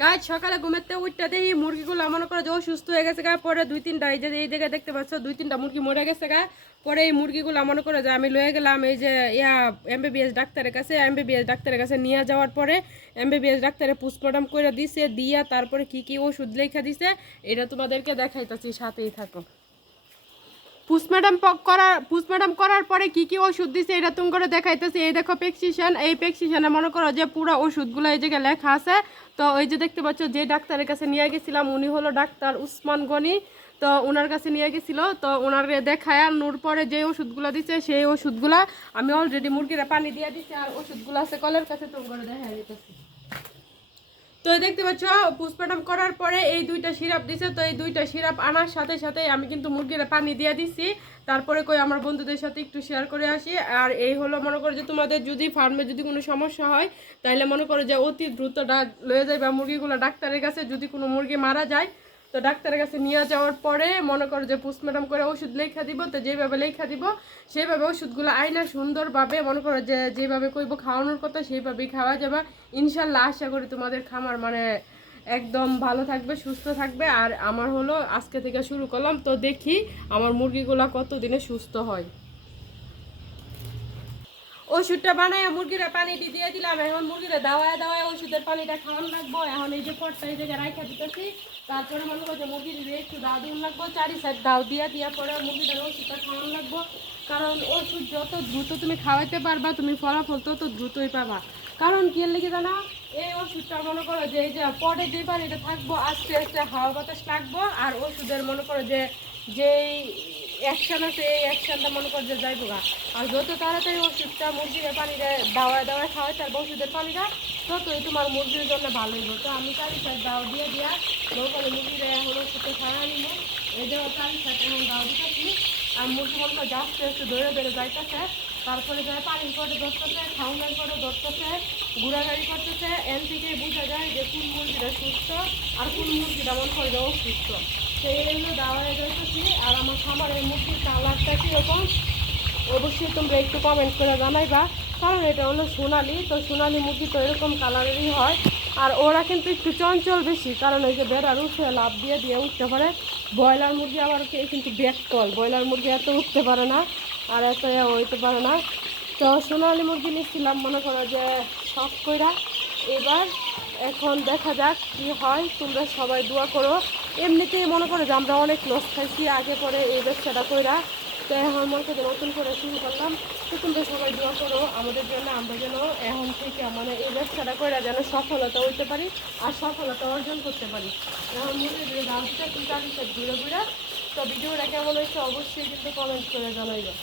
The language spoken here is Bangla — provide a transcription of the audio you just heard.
গাছ সকালে ঘুমেতে উঠতে দেখি মুরগিগুলো মনে করে যে সুস্থ হয়ে গেছে গা পরে দুই তিনটা, এই যে এই জায়গায় দেখতে পাচ্ছ, দুই তিনটা মুরগি মরে গেছে গা পরে এই মুরগিগুলো মনে করে যে আমি লয়ে গেলাম, এই যে ইয়া এমবিবিএস ডাক্তারের কাছে, এমবিবিএস ডাক্তারের কাছে নিয়ে যাওয়ার পরে এমবিবিএস ডাক্তারে পোস্টমর্টম করে দিছে, দিয়া তারপরে কি কি ওষুধ লেখা দিছে, এটা তোমাদেরকে দেখাইতেছি, সাথেই থাকো। পোস্টমর্টম করার পোস্টমর্টম করার পরে কি কি ওষুধ দিছে এটা তুমি করে দেখাইতেছি। এই দেখো পেক্সিশন এই পেক্সিশনে মনে করো যে পুরো ওষুধগুলো এই জায়গায় লেখা আছে। তো ওই যে দেখতে পাচ্ছ যে ডাক্তারের কাছে নিয়ে গেছিলাম, উনি হলো ডাক্তার উসমান গনি। তো ওনার কাছে নিয়ে গেছিল, তো ওনার দেখায় আর নূর পরে যে ওষুধগুলো দিছে, সেই ওষুধগুলা আমি অলরেডি মুরগিরা পানি দিয়ে দিছি, আর ওষুধগুলো আছে কলের কাছে, তুমি করে দেখা দিতেছি তো দেখতে পাচ্ছ পুষ্পাটাম করার পরে এই দুইটা সিরাপ দিছে, তো এই দুইটা সিরাপ আনার সাথে সাথে আমি কিন্তু মুরগির পানি দিয়ে দিছি। তারপরে কই আমার বন্ধুদের সাথে একটু শেয়ার করে আসি। আর এই হলো মনে করো যে তোমাদের যদি ফার্মে যদি কোনো সমস্যা হয় তাহলে মনে করো যে অতি দ্রুত লয়ে বা মুরগিগুলো ডাক্তারের কাছে। যদি কোনো মুরগি মারা যায় তো ডাক্তারের কাছে নিয়ে যাওয়ার পরে মনে করো যে পোস্টমর্টম করে ওষুধ লেখা দিব, তো যেভাবে লেখা দিব সেইভাবে ওষুধগুলো আইনা সুন্দরভাবে মনে করো যে যেভাবে কইব খাওয়ানোর কথা সেইভাবেই খাওয়া যাবে। ইনশাল্লাহ আশা করি তোমাদের খামার মানে একদম ভালো থাকবে, সুস্থ থাকবে। আর আমার হলো আজকে থেকে শুরু করলাম, তো দেখি আমার মুরগিগুলো কত দিনে সুস্থ হয়। ওষুধটা বানায় মুরগিরা পানিটি দিয়ে দিলাম। এখন মুরগিরা দাওয়ায় দাওয়ায় ওষুধের পানিটা খাওয়ানো লাগবো। এখন এই যে পটটা এই জায়গায় রাখা দিতেছি। তারপরে মনে করছে মুরগির একটু দাও দিন লাগবো। চারি সাইড দাও দিয়া দিয়া পরে মুরগিটার ওষুধটা খাওয়ানো লাগবো। কারণ ওষুধ যত দ্রুত তুমি খাওয়াইতে পারবা, তুমি ফলাফল তত দ্রুতই পাবা। কারণ কি লেগে জানো? এই ওষুধটা মনে করো যে, এই যে পরে যে পানিটা থাকব, আস্তে আস্তে হাওয়া বাতাস লাগবো। আর ওষুধের মনে করো যে, যেই অ্যাকশন আছে, এই অ্যাকশনটা মনে করো যে যাইবো গা। আর যত তাড়াতাড়ি ওষুধটা মুরগির পানিটা দাওয়ায় দাওয়ায় খাওয়াই তার ওষুধের পানিটা ততই তোমার মুরগির জন্য ভালো হইব। তো আমি চারি সাইড দাও দিয়ে দিয়া নৌকালে মুরগিরা এখন ওষুধটা খাওয়া নিব এই যে চারি সাইড এখন দাও দিতেছি। আর মুরগি মনে করো যাচ্ছে একটু ধরে ধরে যাইতেছে। তারপরে যায় পানি করে ধরতেছে, খাওয়ানোর করে ধরতেছে, ঘোরাঘুরি করতেছে। এন থেকেই বোঝা যায় যে কোন মুরগিটা সুস্থ আর কোন মুরগিটা মনে করে অসুস্থ। সেই যাইতেছি আর আমার মুরগির কালারটা অবশ্যই তোমরা একটু কমেন্ট করে জানাইবা। কারণ এটা হলো সোনালি, তো সোনালি মুরগি তো এরকম কালারেরই হয়। আর ওরা কিন্তু একটু চঞ্চল বেশি, কারণ ওই যে বেড়ার উঠে লাভ দিয়ে দিয়ে উঠতে পারে। ব্রয়লার মুরগি আবার কিন্তু ব্যাককল ব্রয়লার মুরগি এত উঠতে পারে না, আর এত হইতে পারে না। তো সোনালি মুরগি নিচ্ছিলাম মনে করো যে শখ কইরা। এবার এখন দেখা যাক কি হয়, তোমরা সবাই দোয়া করো। এমনিতেই মনে করো যে আমরা অনেক লস খাইছি, আগে পরে এই ব্যবসাটা কইরা। তো এখন মনে করো নতুন করে শুরু করলাম, তো তোমরা সবাই দোয়া করো, আমাদের জন্য, আমরা যেন এখন থেকে মানে এই ব্যবসাটা কইরা যেন সফলতা হইতে পারি আর সফলতা অর্জন করতে পারি। এখন মনে যে রাস্তা কিন্তু আমি ঘুরে ঘুরে, তো ভিডিওটা কেমন হয়েছে অবশ্যই কিন্তু কমেন্ট করে জানাইবে।